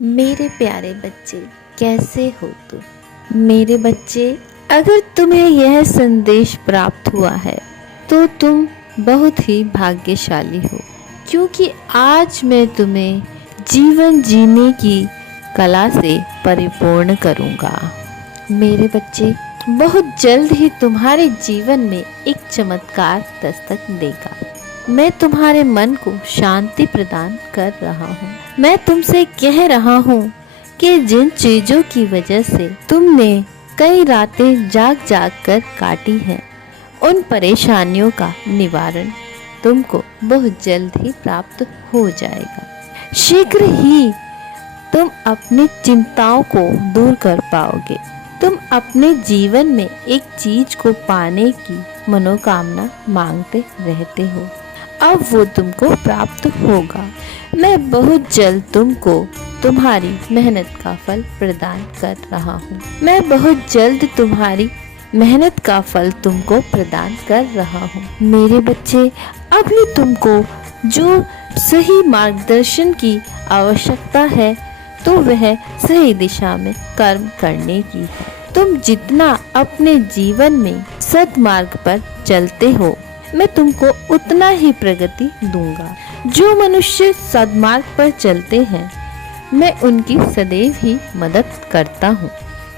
मेरे प्यारे बच्चे, कैसे हो तुम? मेरे बच्चे, अगर तुम्हें यह संदेश प्राप्त हुआ है तो तुम बहुत ही भाग्यशाली हो, क्योंकि आज मैं तुम्हें जीवन जीने की कला से परिपूर्ण करूंगा। मेरे बच्चे, बहुत जल्द ही तुम्हारे जीवन में एक चमत्कार दस्तक देगा। मैं तुम्हारे मन को शांति प्रदान कर रहा हूँ। मैं तुमसे कह रहा हूँ कि जिन चीजों की वजह से तुमने कई रातें जाग जाग कर काटी हैं, उन परेशानियों का निवारण तुमको बहुत जल्द ही प्राप्त हो जाएगा। शीघ्र ही तुम अपनी चिंताओं को दूर कर पाओगे। तुम अपने जीवन में एक चीज को पाने की मनोकामना मांगते रहते हो, अब वो तुमको प्राप्त होगा। मैं बहुत जल्द तुमको तुम्हारी मेहनत का फल प्रदान कर रहा हूँ। मैं बहुत जल्द तुम्हारी मेहनत का फल तुमको प्रदान कर रहा हूँ। मेरे बच्चे, अभी तुमको जो सही मार्गदर्शन की आवश्यकता है तो वह सही दिशा में कर्म करने की है। तुम जितना अपने जीवन में सद्मार्ग पर चलते हो, मैं तुमको उतना ही प्रगति दूंगा। जो मनुष्य सद्मार्ग पर चलते हैं, मैं उनकी सदैव ही मदद करता हूँ।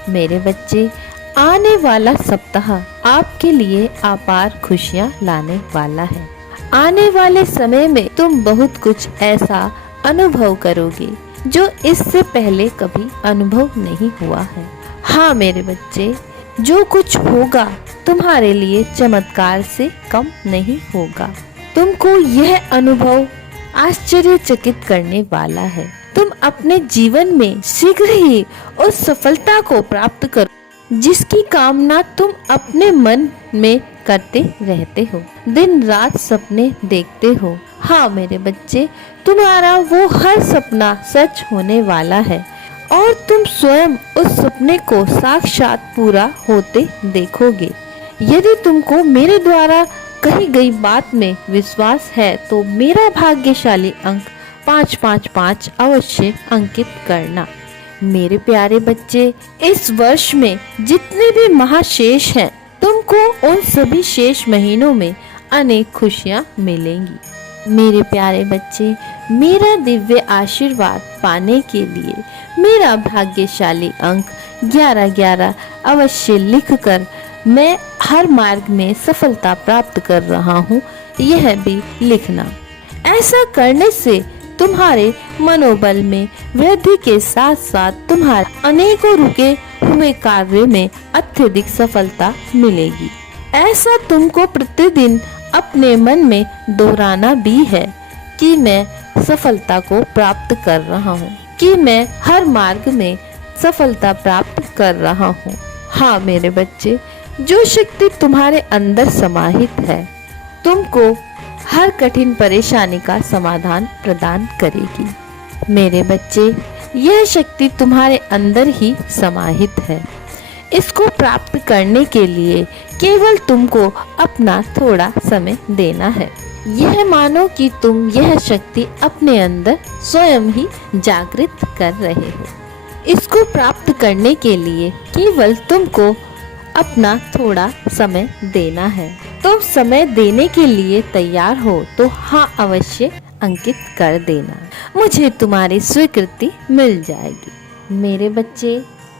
मेरे बच्चे, आने वाला सप्ताह आपके लिए अपार खुशियाँ लाने वाला है। आने वाले समय में तुम बहुत कुछ ऐसा अनुभव करोगे जो इससे पहले कभी अनुभव नहीं हुआ है। हाँ मेरे बच्चे, जो कुछ होगा तुम्हारे लिए चमत्कार से कम नहीं होगा। तुमको यह अनुभव आश्चर्यचकित करने वाला है। तुम अपने जीवन में शीघ्र ही उस सफलता को प्राप्त करो जिसकी कामना तुम अपने मन में करते रहते हो, दिन रात सपने देखते हो। हाँ मेरे बच्चे, तुम्हारा वो हर सपना सच होने वाला है और तुम स्वयं उस सपने को साक्षात पूरा होते देखोगे। यदि तुमको मेरे द्वारा कही गई बात में विश्वास है तो मेरा भाग्यशाली अंक 555 अवश्य अंकित करना। मेरे प्यारे बच्चे, इस वर्ष में जितने भी महाशेष हैं, तुमको उन सभी शेष महीनों में अनेक खुशियाँ मिलेंगी। मेरे प्यारे बच्चे, मेरा दिव्य आशीर्वाद पाने के लिए मेरा भाग्यशाली अंक 1111 अवश्य लिखकर मैं हर मार्ग में सफलता प्राप्त कर रहा हूँ, यह भी लिखना। ऐसा करने से तुम्हारे मनोबल में वृद्धि के साथ साथ तुम्हारे अनेकों रुके हुए कार्य में अत्यधिक सफलता मिलेगी। ऐसा तुमको प्रतिदिन अपने मन में दोहराना भी है कि मैं सफलता को प्राप्त कर रहा हूँ, कि मैं हर मार्ग में सफलता प्राप्त कर रहा हूँ। हाँ मेरे बच्चे, जो शक्ति तुम्हारे अंदर समाहित है तुमको हर कठिन परेशानी का समाधान प्रदान करेगी। मेरे बच्चे, यह शक्ति तुम्हारे अंदर ही समाहित है। इसको प्राप्त करने के लिए केवल तुमको अपना थोड़ा समय देना है। यह मानो कि तुम यह शक्ति अपने अंदर स्वयं ही जागृत कर रहे हो। इसको प्राप्त करने के लिए केवल तुमको अपना थोड़ा समय देना है। तुम समय देने के लिए तैयार हो तो हाँ अवश्य अंकित कर देना, मुझे तुम्हारी स्वीकृति मिल जाएगी। मेरे बच्चे,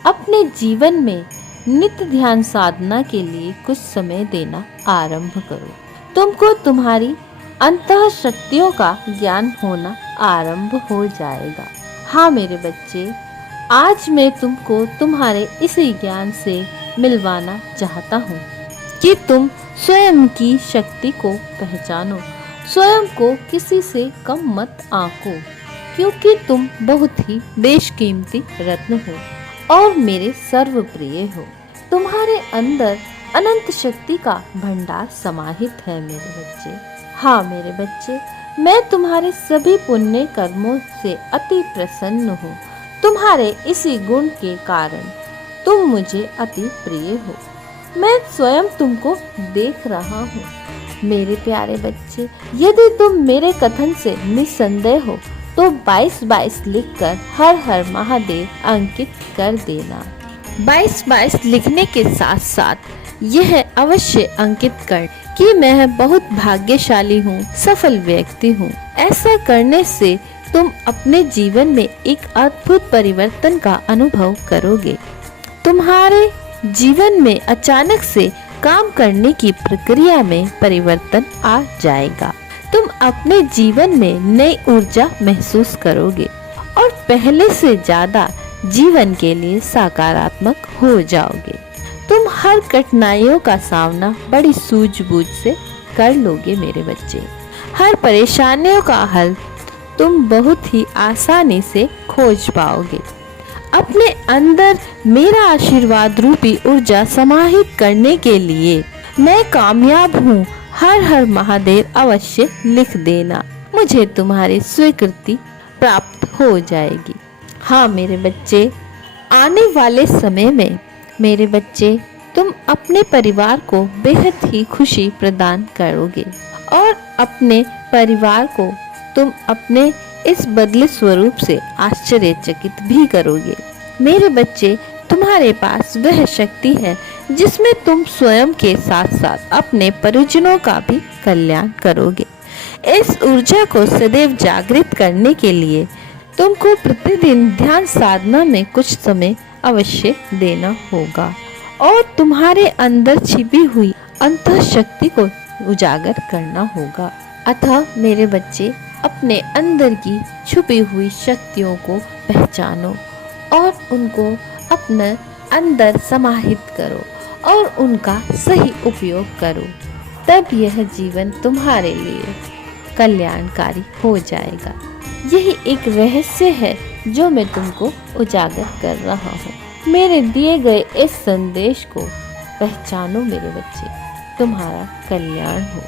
अपने जीवन में नित्य ध्यान साधना के लिए कुछ समय देना आरंभ करो। तुमको तुम्हारी अंतः शक्तियों का ज्ञान होना आरंभ हो जाएगा। हाँ मेरे बच्चे, आज मैं तुमको तुम्हारे इसी ज्ञान से मिलवाना चाहता हूँ कि तुम स्वयं की शक्ति को पहचानो, स्वयं को किसी से कम मत आंको, क्योंकि तुम बहुत ही बेशकीमती रत्न हो और मेरे सर्वप्रिय हो। तुम्हारे अंदर अनंत शक्ति का भंडार समाहित है मेरे बच्चे। हाँ मेरे बच्चे, मैं तुम्हारे सभी पुण्य कर्मों से अति प्रसन्न हूँ। तुम्हारे इसी गुण के कारण तुम मुझे अति प्रिय हो। मैं स्वयं तुमको देख रहा हूँ। मेरे प्यारे बच्चे, यदि तुम मेरे कथन से निस्संदेह हो तो 22-22 लिखकर हर हर महादेव अंकित कर देना। 22-22 लिखने के साथ साथ यह अवश्य अंकित कर कि मैं बहुत भाग्यशाली हूँ, सफल व्यक्ति हूँ। ऐसा करने से तुम अपने जीवन में एक अद्भुत परिवर्तन का अनुभव करोगे। तुम्हारे जीवन में अचानक से काम करने की प्रक्रिया में परिवर्तन आ जाएगा। तुम अपने जीवन में नई ऊर्जा महसूस करोगे और पहले से ज्यादा जीवन के लिए सकारात्मक हो जाओगे। तुम हर कठिनाइयों का सामना बड़ी सूझबूझ से कर लोगे मेरे बच्चे। हर परेशानियों का हल तुम बहुत ही आसानी से खोज पाओगे। अपने अंदर मेरा आशीर्वाद रूपी ऊर्जा समाहित करने के लिए मैं कामयाब हूँ, हर हर महादेव अवश्य लिख देना। मुझे तुम्हारी स्वीकृति प्राप्त हो जाएगी। हाँ मेरे बच्चे, आने वाले समय में मेरे बच्चे तुम अपने परिवार को बेहद ही खुशी प्रदान करोगे और अपने परिवार को तुम अपने इस बदले स्वरूप से आश्चर्यचकित भी करोगे। मेरे बच्चे, तुम्हारे पास वह शक्ति है जिसमें तुम स्वयं के साथ साथ अपने परिजनों का भी कल्याण करोगे। इस ऊर्जा को सदैव जागृत करने के लिए तुमको प्रतिदिन ध्यान साधना में कुछ समय अवश्य देना होगा और तुम्हारे अंदर छिपी हुई अंतः शक्ति को उजागर करना होगा। अतः मेरे बच्चे, अपने अंदर की छुपी हुई शक्तियों को पहचानो और उनको अपने अंदर समाहित करो और उनका सही उपयोग करो। तब यह जीवन तुम्हारे लिए कल्याणकारी हो जाएगा। यही एक रहस्य है जो मैं तुमको उजागर कर रहा हूँ। मेरे दिए गए इस संदेश को पहचानो मेरे बच्चे, तुम्हारा कल्याण हो।